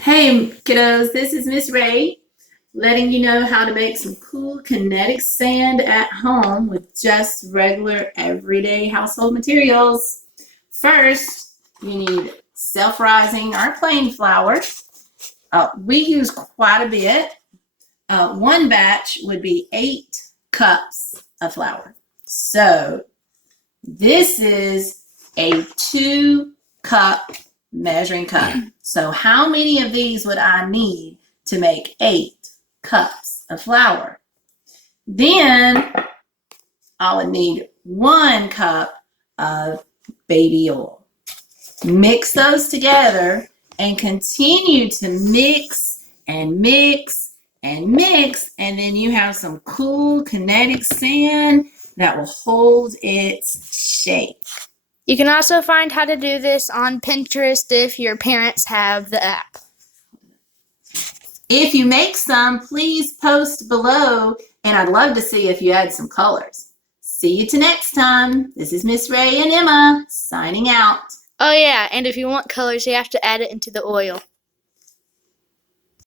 Hey kiddos, this is Miss Ray letting you know how to make some cool kinetic sand at home with just regular everyday household materials. First, you need self-rising or plain flour. We use quite a bit. One batch would be 8 cups of flour. So this is a 2-cup measuring cup. So how many of these would I need to make 8 cups of flour? Then I would need 1 cup of baby oil. Mix those together and continue to mix and mix and mix, and then you have some cool kinetic sand that will hold its shape. You can also find how to do this on Pinterest if your parents have the app. If you make some, please post below, and I'd love to see if you add some colors. See you till next time. This is Miss Ray and Emma signing out. Oh yeah, and if you want colors, you have to add it into the oil.